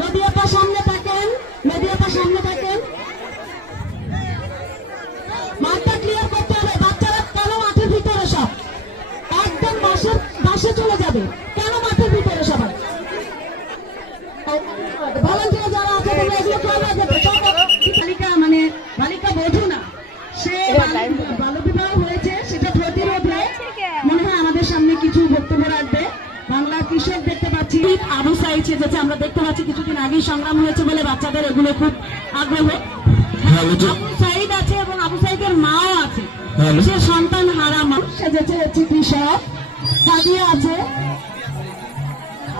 নদিয়াপা সামনে থাকেন, নদিয়াপা সামনে থাকেন। মাঠটা ক্লিয়ার করতে হবে। বাচ্চারা কেন মাঠের ভিতরে? সব একদম বাসে চলে যাবে। কেন মাঠের ভিতরে সবাই? ভলান্টিয়ার যারা আছে তোমরা এগুলো করবে। বালিকা মানে বালিকা বধূ না, সে বাল্যবিবাহ হয়েছে, সেটা প্রতিরোধে মনে হয় আমাদের সামনে কিছু বক্তব্য রাখবে। বাংলা কৃষক দেখতে পাচ্ছি আবু সাইদ সেজেছে, আমরা দেখতে পাচ্ছি কিছুদিন আগেই সংগ্রাম হয়েছে বলে বাচ্চাদের এগুলো খুব আগ্রহ। আবু সাইদ আছে এবং আবু সাইদের মাও আছে, সে সন্তান হারা মা সেজেছে হচ্ছে কৃষক। সাদিয়া আছে,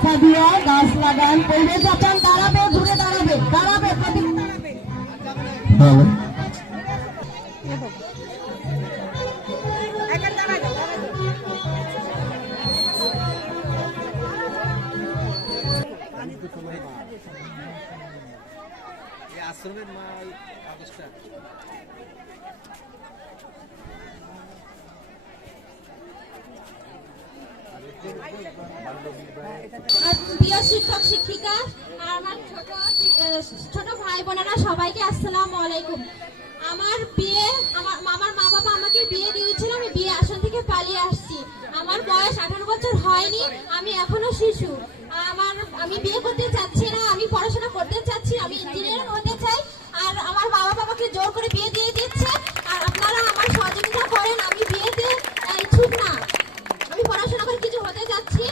সাদিয়া গাছ লাগান, পরিবেশ বাঁচান, দাঁড়াবে, ঘুরে দাঁড়াবে, দাঁড়াবে, প্রদীপ দাঁড়াবে। আশ্রমের মা কাগজটা প্রিয় শিক্ষক শিক্ষিকা আর আমার ছোট ভাই বোনেরা সবাইকে আসসালামু আলাইকুম। আমার মা বাবা আমাকে বিয়ে দিয়েছিল, আমি বিয়ে আসন থেকে পালিয়ে আসছি। আমার বয়স 18 বছর হয়নি, আমি এখনো শিশু। আমি বিয়ে করতে চাচ্ছি না, আমি পড়াশোনা করতে চাচ্ছি, আমি ইঞ্জিনিয়ার হতে চাই। আর আমার বাবা বাবাকে জোর করে বিয়ে দিয়ে দিচ্ছে। আর আপনারা আমার সহযোগিতা করেন, আমি বিয়েতে ইচ্ছুক না, আমি পড়াশোনা করে কিছু হতে চাচ্ছি।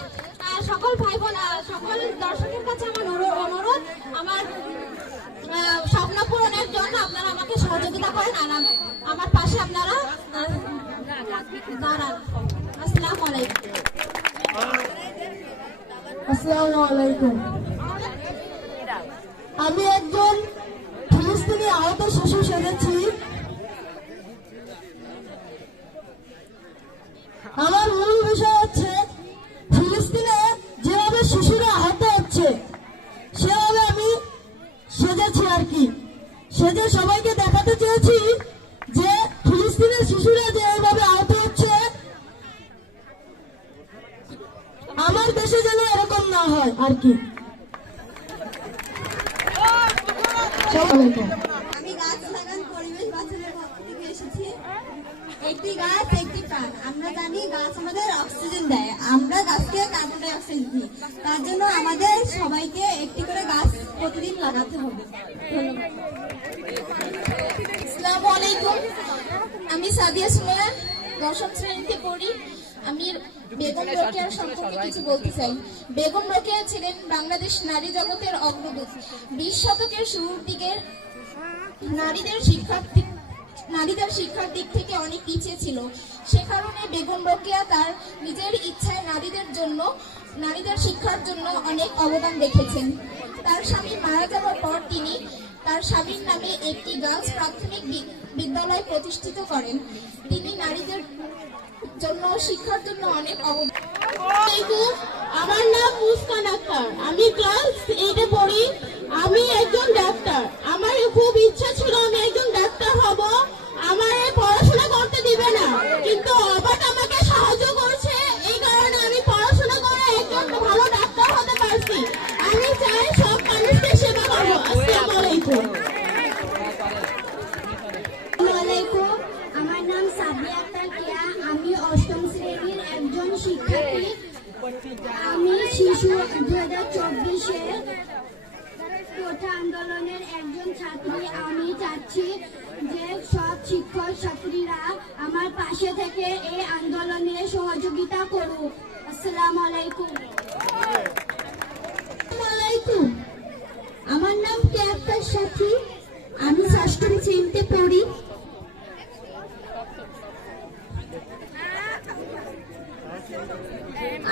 আর সকল ভাই বোন, সকল দর্শকের কাছে আমার অনুরোধ, আমার স্বপ্ন পূরণের জন্য আপনারা আমাকে সহযোগিতা করেন আর আমার পাশে আপনারা দাঁড়ান। আসসালামু আলাইকুম। আসসালামু আলাইকুম। আমি একজন ফিলিস্তিনি আহত শিশু সেজেছি। আমার মূল বিষয় হচ্ছে ফিলিস্তিনে যেভাবে শিশুরা আহত হচ্ছে সেভাবে আমি সেজেছি আর কি। সেজে সবাইকে দেখাতে চেয়েছি যে ফিলিস্তিনের শিশুরা যে এইভাবে আহত হচ্ছে আমার দেশে যেন এরকম না হয় আর কি। আমি গাছ লাগান পরিবেশ বাঁচানোর পক্ষ থেকে এসেছি। একটি গাছ একটি প্রাণ। আমরা জানি গাছ আমাদের অক্সিজেন দেয়, আমরা গাছকে কার্বন ডাই অক্সাইড দিই। তার জন্য আমাদের সবাইকে একটি করে গাছ প্রতিদিন লাগাতে হবে। ধন্যবাদ। আসসালামু আলাইকুম। আমি সাদিয়া সুমাইয়া, 10ম শ্রেণীতে পড়ি। আমি বেগম রোকেয়ার সম্পর্কে কিছু বলতে চাই। বেগম রোকেয়া ছিলেন বাংলাদেশ নারী জগতের অগ্রদূত। 20 শতকের শুরুর দিকে নারীদের শিক্ষার দিক থেকে অনেক পিছিয়ে ছিল। সে কারণে বেগম রোকেয়া তার নিজের ইচ্ছায় নারীদের শিক্ষার জন্য অনেক অবদান রেখেছেন। তার স্বামী মারা যাওয়ার পর তিনি তার স্বামীর নামে একটি গার্লস প্রাথমিক বিদ্যালয় প্রতিষ্ঠিত করেন। তিনি নারীদের জন্য শিক্ষার জন্য অনেক অবদান। আমার নাম মুস্কান আক্তার, আমি ক্লাস 8-এ পড়ি। আমি একজন ডাক্তার। আমার খুব ইচ্ছা ছিল আমি একজন ডাক্তার হব। আমার পড়াশোনা করতে দিবে না, কিন্তু অবাক আমাকে সাহায্য করছে, এই কারণে আমি পড়াশোনা করে একজন ভালো ডাক্তার হতে পারছি। আমি চাই সব মানুষকে সেবা করবো। আসসালামু আলাইকুম। আমার নাম সাবিয়া আক্তার কেয়া, আমি 8ম শ্রেণীর একজন শিক্ষার্থী। আমি শিশু 2024-এর কোটা আন্দোলনের একজন ছাত্রী। আমি চাচ্ছি যে সব শিক্ষক ছাত্রীরা আমার পাশে থেকে এই আন্দোলনে সহযোগিতা করুক। আসসালামু আলাইকুম। আমার নাম কেয়াক্তার সাথী, আমি 6ম শ্রেণীতে পড়ি।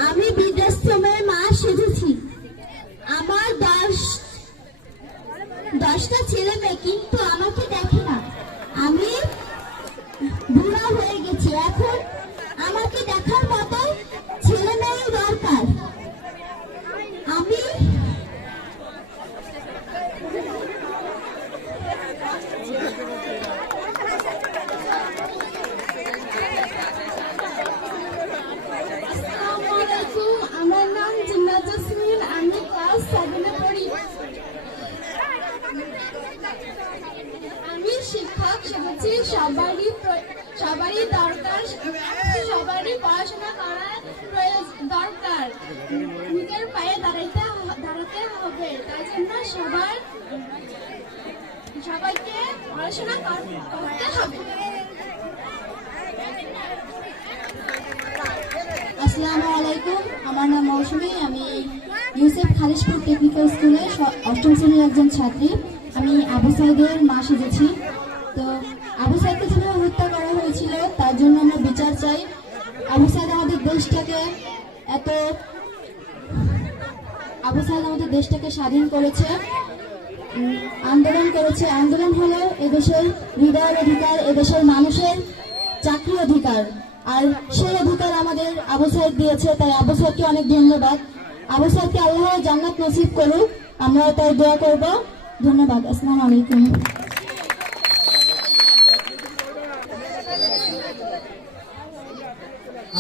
আমি বৃদ্ধাশ্রমের মা সেজেছি। আমার 10টা ছেলে মেয়ে, কিন্তু আমাকে দেখে না। আমি বুড়া হয়ে গেছি, এখন আমাকে দেখার মতো ছেলে মেয়ে দরকার। আমি বলছি সবারই দরকার, সবারই পড়াশোনা করার দরকার, নিজের পায়ে দাঁড়াতে হবে। তাই জন্য সবাইকে পড়াশোনা করতে হবে। আসসালামু আলাইকুম, আমার নাম মৌসুমী। আমি ইউসেফ খালিশপুর টেকনিক্যাল স্কুলে 8ম শ্রেণীর একজন ছাত্রী। আমি আবু সাইদের মা সেজেছি। তো আবু সাইদকে যেভাবে হত্যা করা হয়েছিল তার জন্য আমরা বিচার চাই। আবু সাইদ আমাদের দেশটাকে স্বাধীন করেছে, আন্দোলন করেছে। আন্দোলন হলো এদেশের হৃদয়ের অধিকার, এদেশের মানুষের চাকরি অধিকার, আর সেই অধিকার আমাদের আবু সাইদ দিয়েছে। তাই আবু সাইদকে অনেক ধন্যবাদ। আবু সাইদকে আল্লাহ জান্নাত নসিব করুক, আমরা তাই দোয়া করব। ধন্যবাদ। আসসালামু আলাইকুম।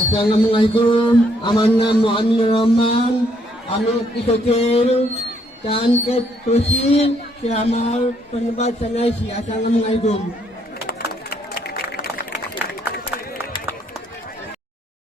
আসসালামু আলাইকুম, আমার নাম আমিনুর রহমান। আমি কৃষকের চানকে খুশি, সে আমার ধন্যবাদ জানাইছি। আসসালামু আলাইকুম।